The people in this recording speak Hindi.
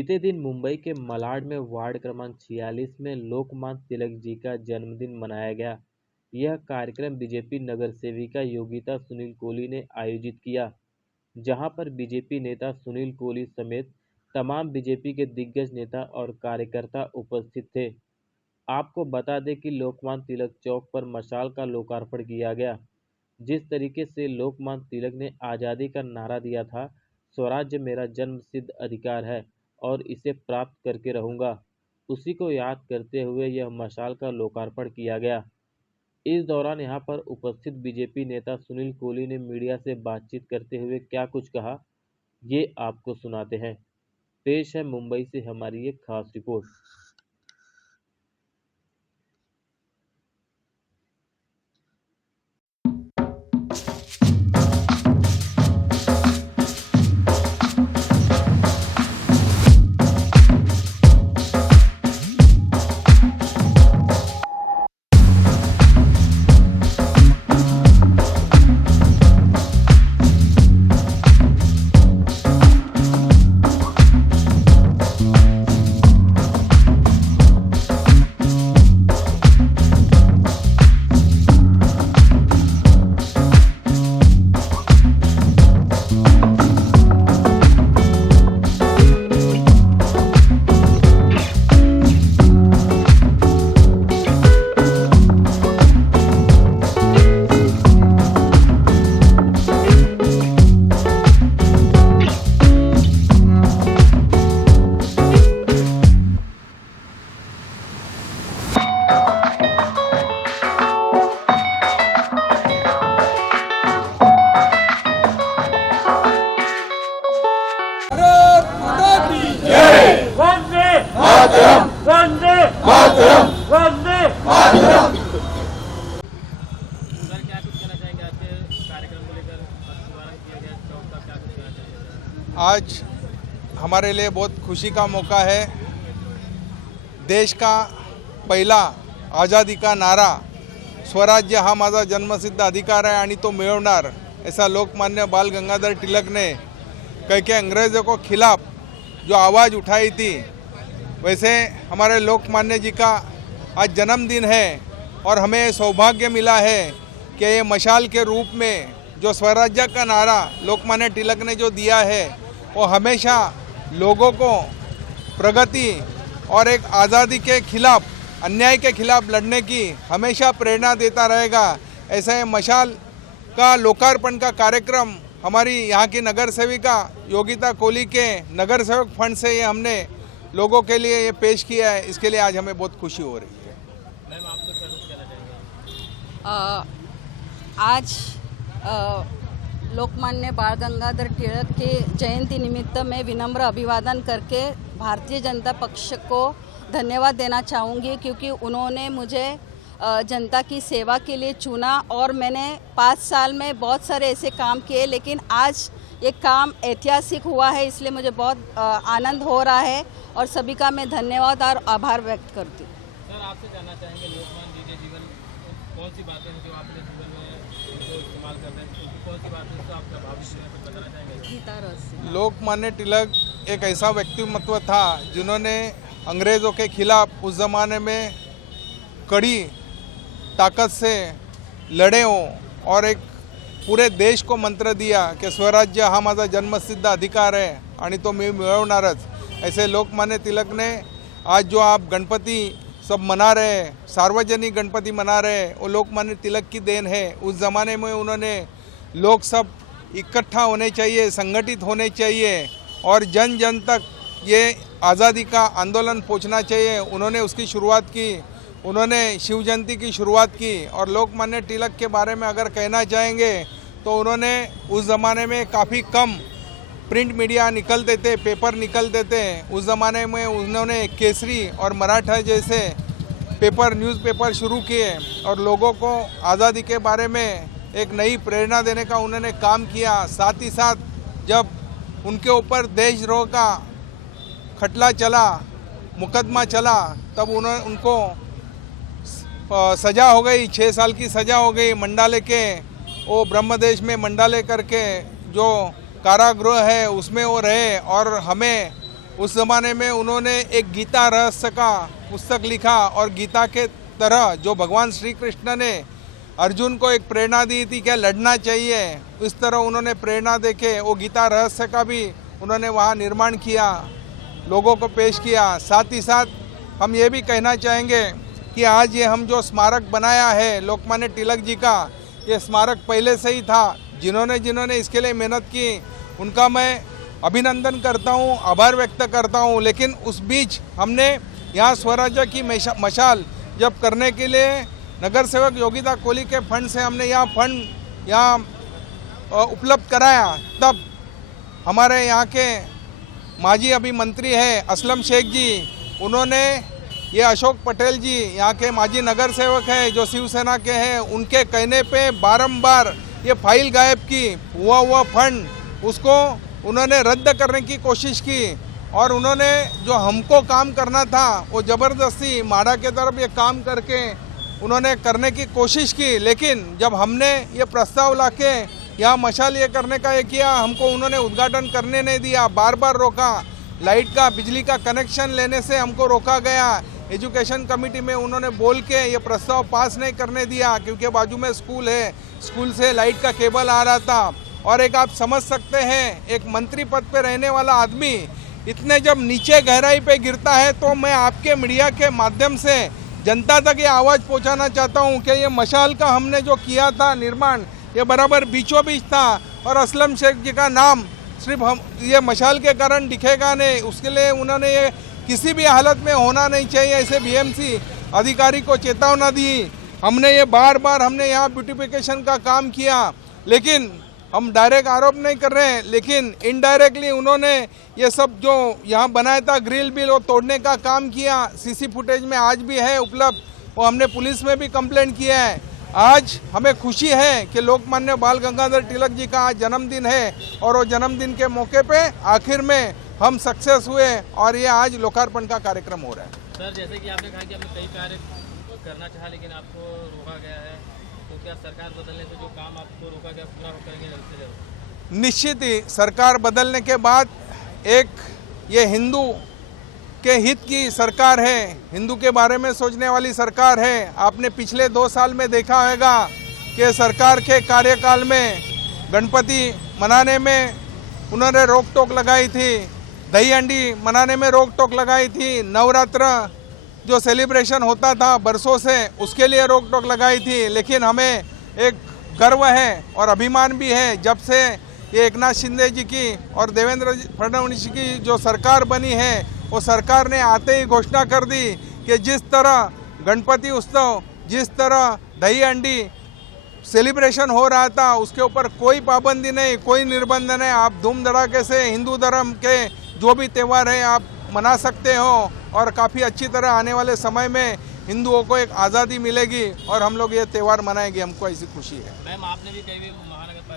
बीते दिन मुंबई के मलाड में वार्ड क्रमांक 46 में लोकमान्य तिलक जी का जन्मदिन मनाया गया। यह कार्यक्रम बीजेपी नगर सेविका योगिता सुनील कोहली ने आयोजित किया, जहां पर बीजेपी नेता सुनील कोहली समेत तमाम बीजेपी के दिग्गज नेता और कार्यकर्ता उपस्थित थे। आपको बता दें कि लोकमान्य तिलक चौक पर मशाल का लोकार्पण किया गया। जिस तरीके से लोकमान्य तिलक ने आज़ादी का नारा दिया था, स्वराज्य मेरा जन्मसिद्ध अधिकार है और इसे प्राप्त करके रहूंगा, उसी को याद करते हुए यह मशाल का लोकार्पण किया गया। इस दौरान यहां पर उपस्थित बीजेपी नेता सुनील कोहली ने मीडिया से बातचीत करते हुए क्या कुछ कहा, ये आपको सुनाते हैं। पेश है मुंबई से हमारी एक खास रिपोर्ट। वंदे मातरम, वंदे मातरम। सर क्या कुछ कहना चाहेंगे आज के कार्यक्रम को लेकर शुभारंभ किया गया चौक का, क्या कुछ कहना चाहेंगे? आज हमारे लिए बहुत खुशी का मौका है। देश का पहिला आज़ादी का नारा स्वराज्य हा माझा जन्मसिद्ध अधिकार है आणि तो मिळवणार, ऐसा लोकमान्य बाल गंगाधर तिलक ने कह के अंग्रेज़ों को खिलाफ जो आवाज़ उठाई थी, वैसे हमारे लोकमान्य जी का आज जन्मदिन है और हमें सौभाग्य मिला है कि ये मशाल के रूप में जो स्वराज्य का नारा लोकमान्य तिलक ने जो दिया है, वो हमेशा लोगों को प्रगति और एक आज़ादी के खिलाफ, अन्याय के खिलाफ लड़ने की हमेशा प्रेरणा देता रहेगा। ऐसा ये मशाल का लोकार्पण का कार्यक्रम हमारी यहाँ की नगर सेविका योगिता कोहली के नगर सेवक फंड से ये हमने लोगों के लिए ये पेश किया है। इसके लिए आज हमें बहुत खुशी हो रही है। मैम आप तो क्या कुछ कहना चाहेंगे? आज लोकमान्य बाल गंगाधर तिलक के जयंती निमित्त मैं विनम्र अभिवादन करके भारतीय जनता पक्ष को धन्यवाद देना चाहूँगी, क्योंकि उन्होंने मुझे जनता की सेवा के लिए चुना और मैंने 5 साल में बहुत सारे ऐसे काम किए, लेकिन आज ये काम ऐतिहासिक हुआ है, इसलिए मुझे बहुत आनंद हो रहा है और सभी का मैं धन्यवाद और आभार व्यक्त करती हूँ। सर आपसे जानना चाहेंगे, लोकमान्य जी के जीवन कौन सी बातें हैं जो आपने जीवन में जो इस्तेमाल करते हैं, कौन सी बातें हैं जो आपका भविष्य में कुछ बताना चाहेंगे? गीता रस। लोकमान्य तिलक एक ऐसा व्यक्तिमत्व था जिन्होंने अंग्रेज़ों के खिलाफ उस ज़माने में कड़ी ताकत से लड़े हों और एक पूरे देश को मंत्र दिया कि स्वराज्य हा माझा जन्मसिद्ध अधिकार है आणि तो मी मिळवणारच। ऐसे लोकमान्य तिलक ने आज जो आप गणपति सब मना रहे हैं, सार्वजनिक गणपति मना रहे हैं, वो लोकमान्य तिलक की देन है। उस ज़माने में उन्होंने लोग सब इकट्ठा होने चाहिए, संगठित होने चाहिए और जन जन तक ये आज़ादी का आंदोलन पहुंचना चाहिए। उन्होंने उसकी शुरुआत की, उन्होंने शिव जयंती की शुरुआत की। और लोकमान्य तिलक के बारे में अगर कहना चाहेंगे तो उन्होंने उस ज़माने में काफ़ी कम प्रिंट मीडिया निकलते थे, पेपर निकलते थे। उस ज़माने में उन्होंने केसरी और मराठा जैसे पेपर, न्यूज़पेपर शुरू किए और लोगों को आज़ादी के बारे में एक नई प्रेरणा देने का उन्होंने काम किया। साथ ही साथ जब उनके ऊपर देशद्रोह का खटला चला, मुकदमा चला, तब उनको सज़ा हो गई, 6 साल की सज़ा हो गई। मंडाले के वो ब्रह्मदेश में मंडाले करके जो कारागृह है उसमें वो रहे और हमें उस ज़माने में उन्होंने एक गीता रहस्य का पुस्तक लिखा और गीता के तरह जो भगवान श्री कृष्ण ने अर्जुन को एक प्रेरणा दी थी क्या लड़ना चाहिए, इस तरह उन्होंने प्रेरणा देके वो गीता रहस्य का भी उन्होंने वहाँ निर्माण किया, लोगों को पेश किया। साथ ही साथ हम ये भी कहना चाहेंगे कि आज ये हम जो स्मारक बनाया है लोकमान्य तिलक जी का, ये स्मारक पहले से ही था। जिन्होंने इसके लिए मेहनत की उनका मैं अभिनंदन करता हूँ, आभार व्यक्त करता हूँ। लेकिन उस बीच हमने यहाँ स्वराज्य की मशाल जब करने के लिए नगर सेवक योगिता कोहली के फंड से हमने यहाँ उपलब्ध कराया, तब हमारे यहाँ के माजी अभी मंत्री है असलम शेख जी, उन्होंने ये अशोक पटेल जी यहाँ के माजी नगर सेवक हैं जो शिवसेना के हैं, उनके कहने पे बारंबार ये फाइल गायब की, हुआ फंड उसको उन्होंने रद्द करने की कोशिश की और उन्होंने जो हमको काम करना था वो ज़बरदस्ती माड़ा के तरफ ये काम करके उन्होंने करने की कोशिश की। लेकिन जब हमने ये प्रस्ताव लाके यहाँ मशाल ये करने का ये किया, हमको उन्होंने उद्घाटन करने नहीं दिया, बार बार रोका, लाइट का बिजली का कनेक्शन लेने से हमको रोका गया। एजुकेशन कमेटी में उन्होंने बोल के ये प्रस्ताव पास नहीं करने दिया क्योंकि बाजू में स्कूल है, स्कूल से लाइट का केबल आ रहा था। और एक आप समझ सकते हैं एक मंत्री पद पे रहने वाला आदमी इतने जब नीचे गहराई पे गिरता है, तो मैं आपके मीडिया के माध्यम से जनता तक ये आवाज़ पहुंचाना चाहता हूं कि ये मशाल का हमने जो किया था निर्माण, ये बराबर बीचों बीच था और असलम शेख जी का नाम सिर्फ हम ये मशाल के कारण दिखेगा नहीं, उसके लिए उन्होंने ये किसी भी हालत में होना नहीं चाहिए ऐसे बीएमसी अधिकारी को चेतावना दी। हमने ये बार हमने यहाँ ब्यूटिफिकेशन का काम किया, लेकिन हम डायरेक्ट आरोप नहीं कर रहे हैं, लेकिन इनडायरेक्टली उन्होंने ये सब जो यहाँ बनाया था ग्रिल बिल वो तोड़ने का काम किया। सीसी फुटेज में आज भी है उपलब्ध, वो हमने पुलिस में भी कंप्लेंट किया है। आज हमें खुशी है कि लोकमान्य बाल गंगाधर तिलक जी का आज जन्मदिन है और वो जन्मदिन के मौके पे आखिर में हम सक्सेस हुए और ये आज लोकार्पण का कार्यक्रम हो रहा है। सर, जैसे कि आपने कहा कि आपने कई कार्य करना चाहा लेकिन आपको रोका गया है, तो क्या सरकार बदलने से जो काम आपको रोका गया पूरा करेंगे जल्द से जल्द? निश्चित ही सरकार बदलने के बाद एक ये हिंदू के हित की सरकार है, हिंदू के बारे में सोचने वाली सरकार है। आपने पिछले 2 साल में देखा होगा कि सरकार के कार्यकाल में गणपति मनाने में उन्होंने रोक टोक लगाई थी, दही हंडी मनाने में रोक टोक लगाई थी, नवरात्र जो सेलिब्रेशन होता था बरसों से उसके लिए रोक टोक लगाई थी। लेकिन हमें एक गर्व है और अभिमान भी है, जब से ये एकनाथ शिंदे जी की और देवेंद्र फडणवीस जी की जो सरकार बनी है, वो सरकार ने आते ही घोषणा कर दी कि जिस तरह गणपति उत्सव, जिस तरह दही हंडी सेलिब्रेशन हो रहा था उसके ऊपर कोई पाबंदी नहीं, कोई निर्बंध नहीं, आप धूम धड़ाके से हिंदू धर्म के जो भी त्यौहार है आप मना सकते हो और काफ़ी अच्छी तरह आने वाले समय में हिंदुओं को एक आज़ादी मिलेगी और हम लोग ये त्यौहार मनाएंगे, हमको ऐसी खुशी है। मैम, आपने भी कई भी महानगर